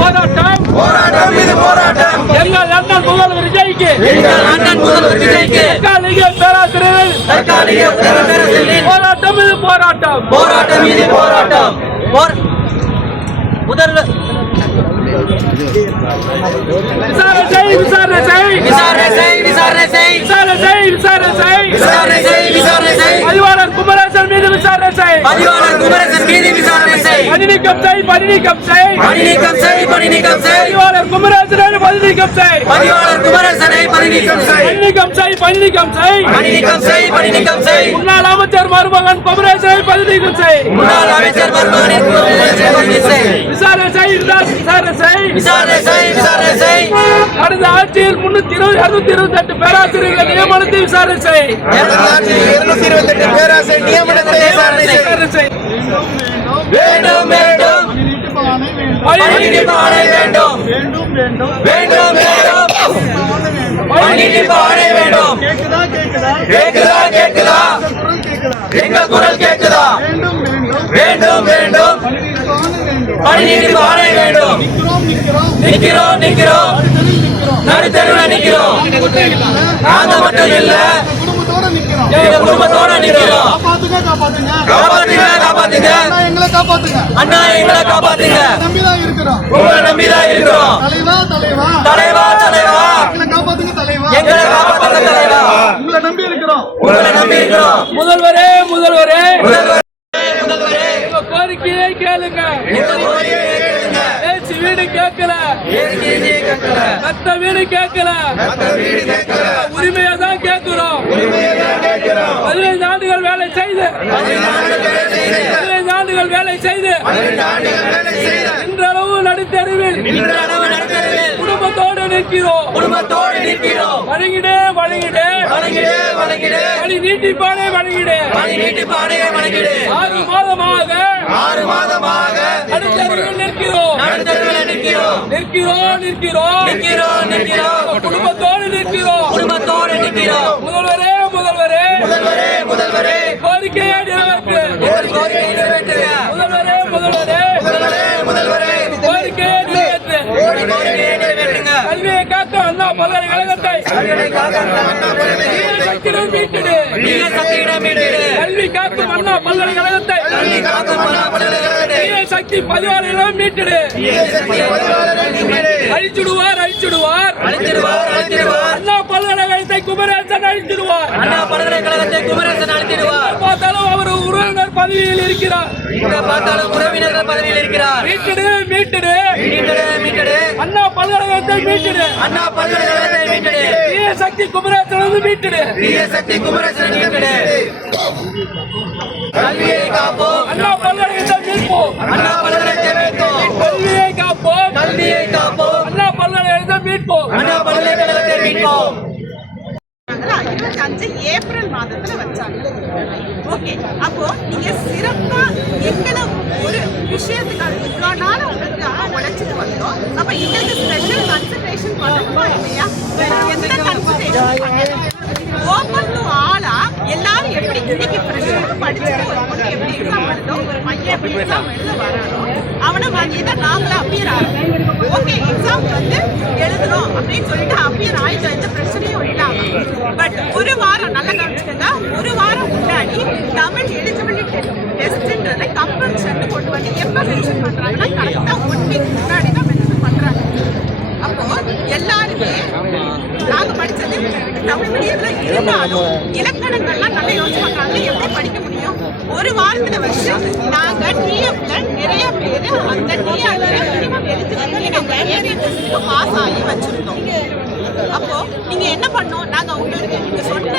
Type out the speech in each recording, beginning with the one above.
போராட்டம் போராட்டம் இது போராட்டம். எங்கள் அண்ணன் முதல்வர் விஜய்க்கு எங்கள் அண்ணன் முதல்வர் விஜய்க்கு தற்காலிக பேராசிரியர்கள் தற்காலிக பேராசிரியர்களின் போராட்டம் இது போராட்டம். போராட்டம் இது போராட்டம். முதல்வர் விசாரணை செய் விசாரணை செய் விசாரணை செய் விசாரணை செய் விசாரணை செய் விசாரணை செய் விசாரணை செய் விசாரணை செய் பதிவாளர் குமரேசன் மீது விசாரணை செய் பதிவாளர் குமரேசன் மீது விசாரணை செய் பணி நீக்கம் செய் பணி நீக்கம் செய் பணி நீக்கம் செய் பணி நீக்கம் செய் பதிவாளர் குமரேசனை பணி நீக்கம் செய் பதிவாளர் குமரேசனை பணி நீக்கம் செய் பணி நீக்கம் செய் பணி நீக்கம் செய் பணி நீக்கம் செய் பணி நீக்கம் செய் முன்னாள் அமைச்சர் மருமகன் குமரேசனை பணி நீக்கம் செய் முன்னாள் அமைச்சர் மருமகன் குமரேசனை பணி நீக்கம் செய் விசாரணை செய் விசாரணை செய் விசாரணை செய் விசாரணை செய் கடந்த ஆட்சியில் 228 பேராசிரியர்கள் நியமனத்தை விசாரணை செய் 228 பேராசிரியர் நியமனத்தை விசாரணை செய் வேண்டும் வேண்டும் பணி நீக்கம் ஆணை வேண்டும் வேண்டும் வேண்டும் பணி நீக்கம் ஆணை வேண்டும். கேக்குதா கேக்குதா எங்கள் குரல் கேக்குதா? வேண்டும் வேண்டும் பணி நீக்கம் ஆணை வேண்டும். நிக்கிறோம் நிக்கிறோம் நடுத்தருவில் நிக்கிறோம். நாங்க மட்டும் இல்ல எங்க குடும்பத்தோட நிக்கிறோம். காப்பாத்துங்க காப்பாத்துங்க அண்ணா எங்களை காப்பாத்துங்க. உங்களை நம்பிதான் இருக்கிறோம். தலைவா தலைவா எங்களை காப்பாத்துங்க தலைவா. உங்களை நம்பி இருக்கிறோம். முதல்வரே முதல்வரே முதல்வரே கோரிக்கையை கேளுங்க. பேச்சு வீடு கேட்கல மத்த வீடு கேட்கல உரிமையை தான் கேட்கிறோம். 15 ஆண்டுகள் வேலை செய்து 15 ஆண்டுகள் வேலை செய்து இன்றளவு நடுத்தருவில் குடும்பத்தோடு நிற்கிறோம். வழங்கிடு வழங்கிடு வழி நீட்டிப்பானே வழங்கிடு. 6 மாதமாக நடுத்தருவில் நிற்கிறோம். குடும்பத்தோடு நிற்கிறோம். முதல்வரே கோரிக்கையை நிறைவேற்று. முதல்வரே கோரிக்கையை நிறைவேற்று. கல்வியை காக்க அண்ணா பல்கலைக்கழகத்தை மீட்டிடு. கல்வி காக்கும் அண்ணா பல்கலைக்கழகத்தை சக்தி பதிவாளர்களும் மீட்டிடு. அழிச்சிடுவார் அண்ணா பல்கலைக்கழகத்தை குமரேசன் அழிச்சிடுவார். பார்த்தாலும் அவர் உறவினர் பதவியில் இருக்கிறார். மீட்டிடு அண்ணா பல்கலைக்கழகத்தை மீட்டிடு. சக்தி குமரேசன் மீட்டிடு. கல்வியை காப்போம் அண்ணா பல்கலைக்கழகத்தை மீட்போம். கல்வியை காப்போம் அண்ணா பல்கலைக்கழகத்தை மீட்போம். 25 ஏப்ரல் மாதத்துல வச்சாங்க. ஓகே, அப்போ நீங்க சிறப்பா எங்களை ஒரு விஷயத்துக்காக இவ்வளவு நாள் உங்களுக்கு உழைச்சிட்டு வந்தோம். அப்ப எங்களுக்கு ஸ்பெஷல் கன்சிடரேஷன் பண்ணணுமா இல்லையா? எந்த கன்சிடரேஷன் ஓப்பன் டு ஆலா எல்லாரும் எப்படி இன்னைக்கு ஃப்ரெஷர் படிச்சுட்டு ஒரு பொண்ணு எப்படி எக்ஸாம் எழுதோ ஒரு பையன் எப்படி எக்ஸாம் எழுத வரானோ அவனை வாங்கிதான் நாங்களும் அப்பியர் ஆகிறோம். ஓகே, எக்ஸாம் வந்து எழுதுறோம் அப்படின்னு சொல்லிட்டு அப்பியர் ஆயிட்டோம். எந்த பிரச்சனையும் இல்லாம. பட் ஒரு வாரம் நல்லா கவனிச்சுக்கோங்க, ஒரு வாரம் முன்னாடி தமிழ் எலிஜிபிலிட்டி டெஸ்ட்ன்றதை கம்பல்சரி கொண்டு வந்து எப்ப மென்ஷன் பண்றாங்கன்னா கரெக்டா 1 வீக் முன்னாடி தான் மென்ஷன் பண்றாங்க. அப்போ எல்லாருமே நாங்க படிச்சது தமிழ் மீடியத்துல இருந்தாலும் இலக்கணங்கள்லாம் நல்லா யோசிச்சு பண்றாங்க. எப்படி படிக்க முடியும்? ஒரு வாரத்துல வச்சு நாங்க டிஎஃப்ல நிறைய பேரு அந்த டிஆர்ல மினிமம் எலிஜிபிலிட்டி பாஸ் ஆகி வச்சிருந்தோம். அப்போ நீங்க என்ன பண்ணோம்? நாங்க உங்களுக்கு நீங்க சொன்ன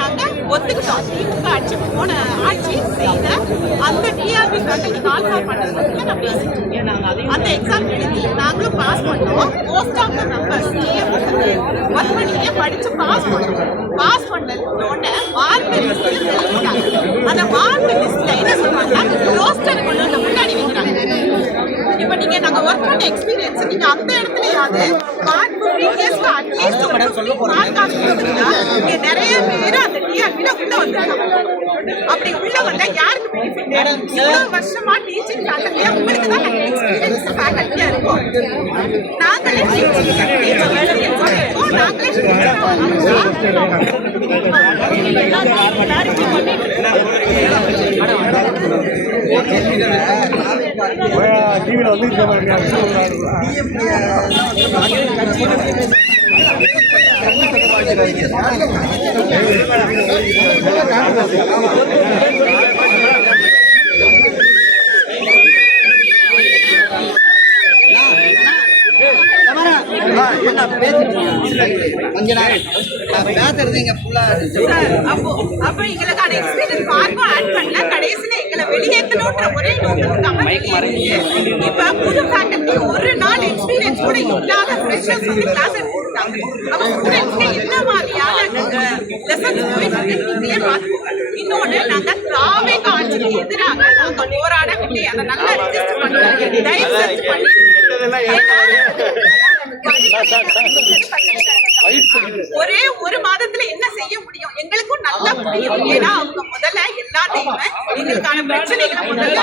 நாங்க ஒத்துக்கிட்டோம். திமுக ஆட்சி போன ஆட்சி செய்த அந்த டிஆர்பி ஃபேக்கல்டி கால் ஃபார் பண்ணதுக்கு நான் பேசிட்டு இருக்கேன். அந்த எக்ஸாம் எழுதி நாங்களும் பாஸ் பண்ணோம். Most of the numbers work பண்ணியே படிச்சு பாஸ் பண்ணோம். பாஸ் பண்ணோட மார்க் லிஸ்ட் வெளியிட்டாங்க. அந்த மார்க் லிஸ்ட்ல என்ன சொல்றாங்க? ரோஸ்டர் கொண்டு வந்து முன்னாடி வைக்கிறாங்க. இப்ப நீங்க நாங்க ஒர்க் பண்ண எக்ஸ்பீரியன்ஸ் நீங்க அந்த இடத்துலயாவது மார்க் 15 இயர்ஸ்க்கு அட்லீஸ்ட் ஒரு 15 மார்க் ஆகுதுன்னா இங்க நிறைய பேர் அந்த டிஆர்பில உள்ள வந்தாங்க. அப்படி உள்ள வந்தா யாருக்கு பெனிஃபிட்? இவ்வளவு வருஷமா டீச்சிங் ஃபேக்கல்ட்டியா உங்களுக்கு தான் நாங்க எக்ஸ்பீரியன்ஸ் ஃபேக்கல்ட்டியா இருக்கோம். நாங்களே டீச்சிங் நாங்களே டிவியில் வந்து அப்ப எங்களுக்கான எக்ஸ்பீரியன்ஸ் மார்க்கும் ஆட் பண்ணல, கடைசியில எங்களை வெளியேற்றணும்ன்ற ஒரே நோக்கத்துக்காக இப்ப புது ஃபேக்கல்டி ஒரு நாள் எக்ஸ்பீரியன்ஸ் கூட இல்லாத ஃப்ரெஷர்ஸ் வந்து கிளாஸ் எடுத்துட்டாங்க. அப்ப ஸ்டூடெண்ட்ஸ்க்கு என்ன மாதிரியான லெசன்ஸ் போயிட்டு நீங்களே பார்த்துக்கோங்க. இன்னொன்னு நாங்க திராவிட ஆட்சிக்கு எதிராக நாங்க போராடவில்லை, அதை நல்லா ரெஜிஸ்டர் பண்ணுவோம். தயவு செஞ்சு பண்ணிடுங்க. ஒரே ஒரு மாதத்துல என்ன செய்ய முடியும் எங்களுக்கும் நல்லா புரியும். ஏன்னா அவங்க முதல்ல எல்லாத்தையுமே எங்களுக்கான பிரச்சனைகளை முதல்ல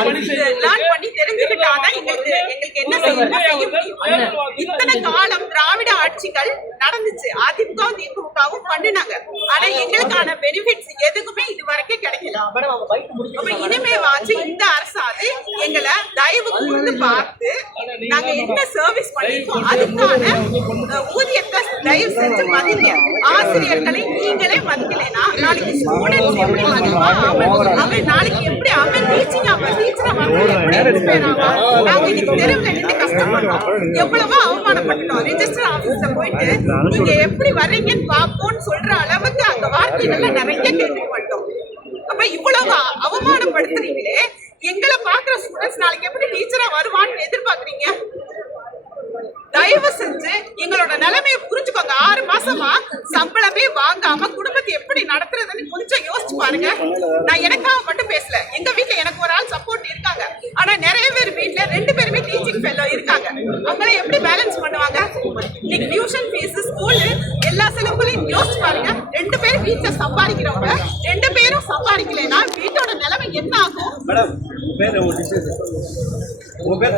லேர்ன் பண்ணி தெரிஞ்சுக்கிட்டாதான் எங்களுக்கு என்ன செய்ய முடியும். இத்தனை காலம் திராவிட ஆட்சிகள் நடந்துச்சு, அதிமுக திமுகவும் பண்ணினாங்க. ஆனா எங்களுக்கான பெனிஃபிட்ஸ் எதுக்குமே இது வரைக்கும் கிடைக்கல. அப்ப இனிமே வாச்சு இந்த அரசாது எங்களை தயவு கூர்ந்து பார்த்து நாங்க என்ன சர்வீஸ் பண்ணிருக்கோம் அதுக்கான ஊதியத்தை தயவு செஞ்சு மதிங்க. ஆசிரியர்களை நீங்களே மதிக்கலைன்னா நாளைக்கு ஸ்டூடெண்ட்ஸ் எப்படி மதிப்பான்? அவன் நாளைக்கு எப்படி அவன் டீச்சரா எப்படி இன்ஸ்பயர் ஆவான்? நாங்க இன்னைக்கு தெருவில் நின்று கஷ்டப்படுறோம், எவ்வளவோ அவமானப்பட்டோம். ரெஜிஸ்டர் ஆபீஸ்ல போயிட்டு நீங்க எப்படி வர்றீங்கன்னு பாப்போம்னு சொல்ற அளவுக்கு அந்த வார்த்தைகள்ல நிறைய கேள்விப்பட்டோம். அப்ப இவ்வளவு அவமானப்படுத்துறீங்களே, எங்களை பாக்குற ஸ்டூடெண்ட்ஸ் நாளைக்கு எப்படி டீச்சரா வருவான்னு எதிர்பார்க்கறீங்க? தயவு செஞ்சு எங்களோட நிலைமையை புரிஞ்சுக்கோங்க. 6 மாசமா சம்பளமே வாங்காம குடும்பத்தை எப்படி நடத்துறதுன்னு கொஞ்சம் யோசிச்சு பாருங்க. நான் எனக்காக மட்டும் பேசல, எங்க வீட்டுல எனக்கு ஒரு ஆள் சப்போர்ட் இருக்காங்க. ஆனா நிறைய பேர் வீட்டுல 2 பேருமே டீச்சிங் ஃபெல்லோ இருக்காங்க. அவங்களை எப்படி பேலன்ஸ் பண்ணுவாங்க? இன்னைக்கு டியூஷன் ஃபீஸ், ஸ்கூல் எல்லா செலவுகளையும் யோசிச்சு பாருங்க. 2 பேரும் வீட்டுல சம்பாதிக்கிறவங்க 2 பேரும் சம்பாதிக்கலைன்னா வீட்டோட நிலைமை என்ன ஆகும்? உங்க பேர்